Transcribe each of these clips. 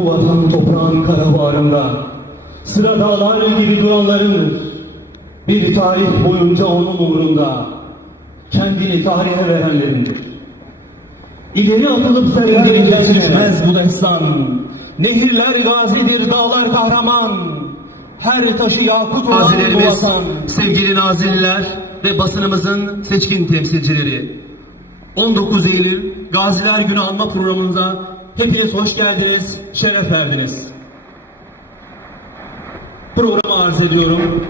Bu vatan toprağın kara buharında sıra dağlar gibi duranların bir tarih boyunca onun uğrunda kendini tarihe verenlerindir. İleri atılıp sergilince düşmez bu destan. Nehirler gazidir, dağlar kahraman. Her taşı yakut olan vatan. sevgili nazilliler ve basınımızın seçkin temsilcileri. 19 Eylül Gaziler Günü anma programımıza hepiniz hoş geldiniz, şeref verdiniz. Programı arz ediyorum.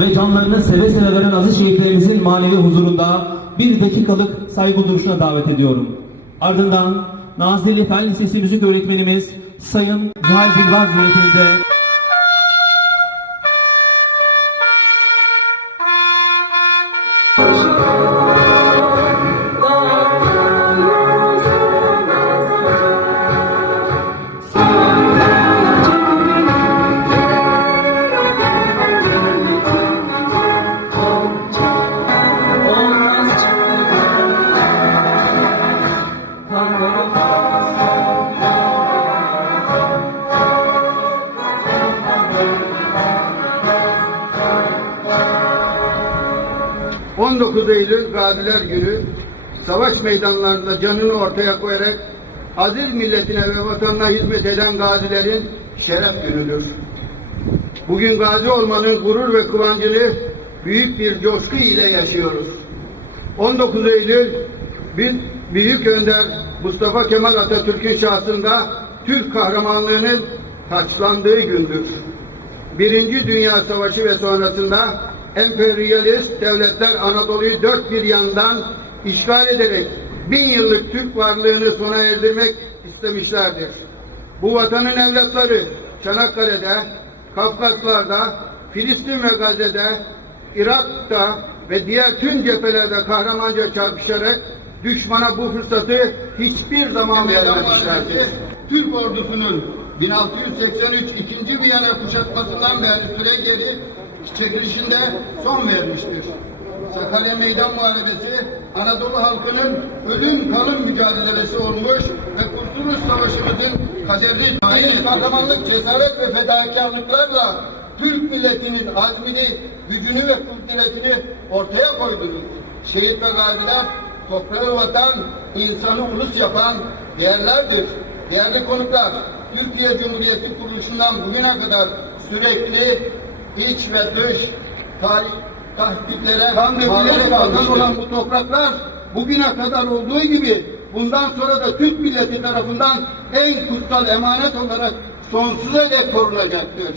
Ve canlarını seve seve veren aziz şehitlerimizin manevi huzurunda bir dakikalık saygı duruşuna davet ediyorum. Ardından Nazilli Fen Lisesi Müzik Öğretmenimiz Sayın Zuhal Bilbaz yönetiminde Hı. 19 Eylül Gaziler Günü savaş meydanlarında canını ortaya koyarak aziz milletine ve vatanına hizmet eden gazilerin şeref günüdür. Bugün gazi olmanın gurur ve kıvancını büyük bir coşku ile yaşıyoruz. 19 Eylül bir büyük önder Mustafa Kemal Atatürk'ün şahsında Türk kahramanlığının taçlandığı gündür. Birinci Dünya Savaşı ve sonrasında emperyalist devletler Anadolu'yu dört bir yandan işgal ederek bin yıllık Türk varlığını sona erdirmek istemişlerdir. Bu vatanın evlatları Çanakkale'de, Kafkaslar'da, Filistin ve Gazze'de, Irak'ta ve diğer tüm cephelerde kahramanca çarpışarak düşmana bu fırsatı hiçbir zaman vermemişlerdir. Türk ordusunun 1683 ikinci Viyana kuşatmasından beri süre geri çekilişinde son vermiştir. Sakarya Meydan Muharebesi Anadolu halkının ölüm kalım mücadelesi olmuş ve Kurtuluş Savaşımızın kaderini aynı kahramanlık, cesaret ve fedakarlıklarla Türk milletinin azmini, gücünü ve kudretini ortaya koydunuz. Şehit ve gaziler toprağı vatan, insanı ulus yapan yerlerdir. Değerli konuklar, Türkiye Cumhuriyeti kuruluşundan bugüne kadar sürekli iç ve dış tarih tahditlere maruz olan bu topraklar bugüne kadar olduğu gibi bundan sonra da Türk milleti tarafından en kutsal emanet olarak sonsuza dek korunacaktır.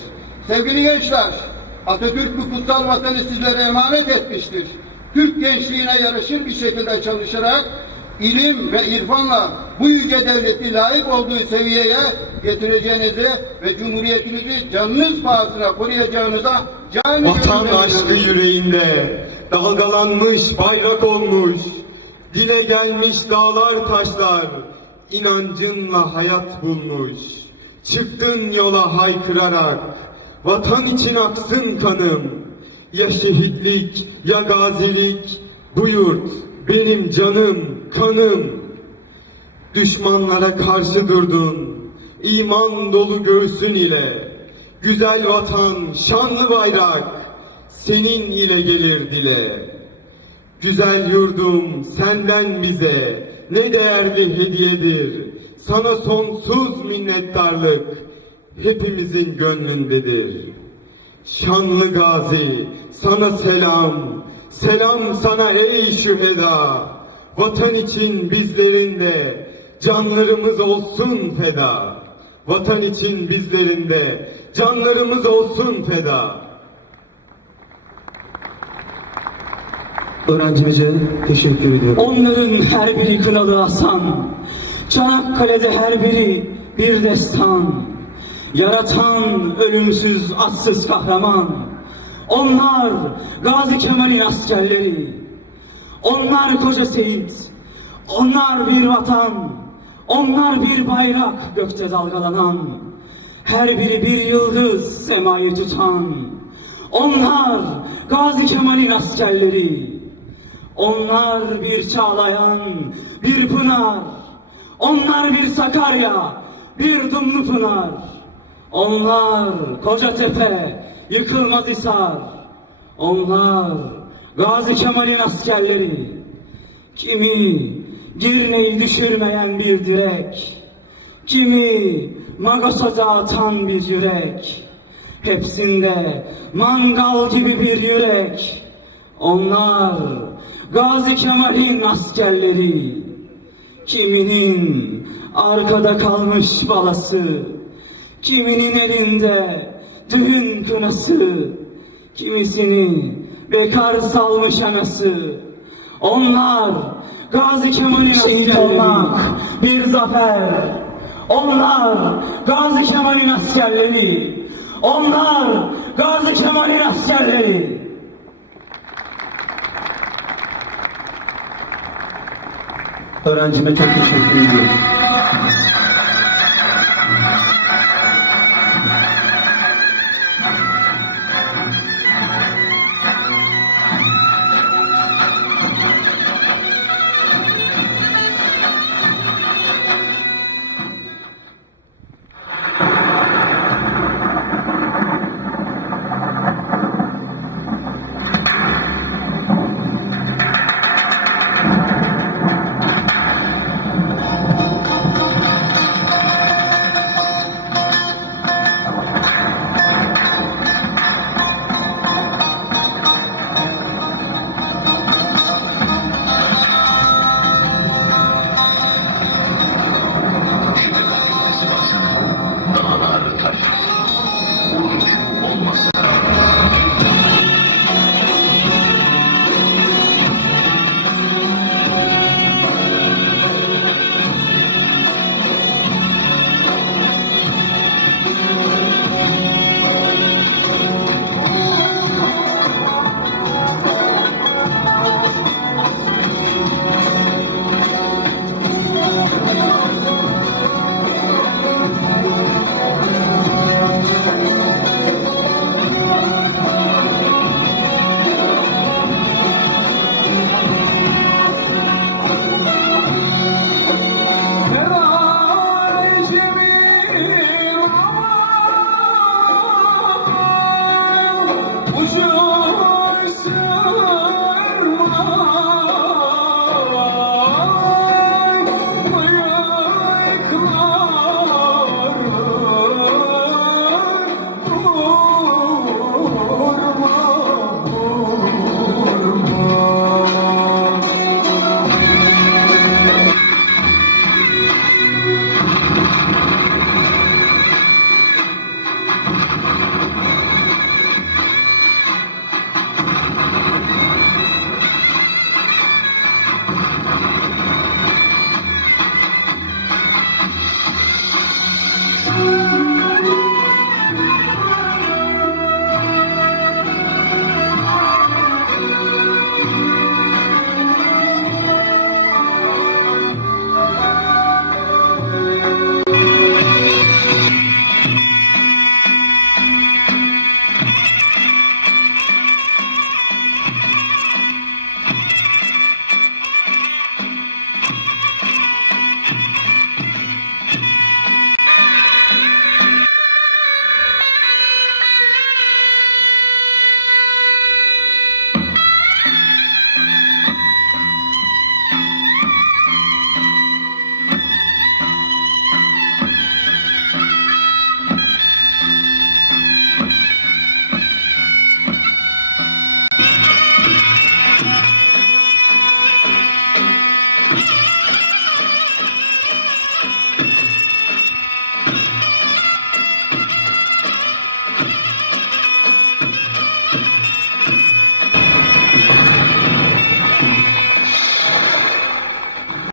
Sevgili gençler, Atatürk bu kutsal vatanı sizlere emanet etmiştir. Türk gençliğine yaraşır bir şekilde çalışarak ilim ve irfanla bu yüce devleti layık olduğu seviyeye getireceğinizi ve cumhuriyetinizi canınız pahasına koruyacağınıza canı Vatan aşkı yüreğinde dalgalanmış bayrak olmuş Dile gelmiş dağlar taşlar inancınla hayat bulmuş. Çıktın yola haykırarak Vatan için aksın kanım. Ya şehitlik ya gazilik Bu yurt benim canım kanım Düşmanlara karşı durdun iman dolu göğsün ile Güzel vatan, şanlı bayrak senin ile gelir dile. Güzel yurdum senden bize ne değerli hediyedir. Sana sonsuz minnettarlık hepimizin gönlündedir. Şanlı gazi sana selam, selam sana ey şüheda. Vatan için bizlerin de canlarımız olsun feda. Vatan için bizlerinde canlarımız olsun feda. Öğrencimize teşekkür ediyorum. Onların her biri kınalı Hasan. Çanakkale'de her biri bir destan. Yaratan ölümsüz atsız kahraman. Onlar Gazi Kemal'in askerleri. Onlar koca Seyit. Onlar bir vatan. Onlar bir bayrak gökte dalgalanan. Her biri bir yıldız semayı tutan. Onlar Gazi Kemal'in askerleri. Onlar bir çağlayan, bir pınar. Onlar bir Sakarya, bir Dumlu Pınar. Onlar Kocatepe, yıkılmaz Hisar. Onlar Gazi Kemal'in askerleri. Kimi Girne'yi düşürmeyen bir direk. Kimi Magos'a dağıtan bir yürek. Hepsinde mangal gibi bir yürek. Onlar Gazi Kemal'in askerleri. Kiminin arkada kalmış balası. Kiminin elinde düğün kınası. Kimisini bekar salmış anası. Onlar Gazi Kemal'in şehit olmak bir zafer. Onlar Gazi Kemal'in askerleri. Onlar Gazi Kemal'in askerleri. Öğrencime çok teşekkür ediyorum.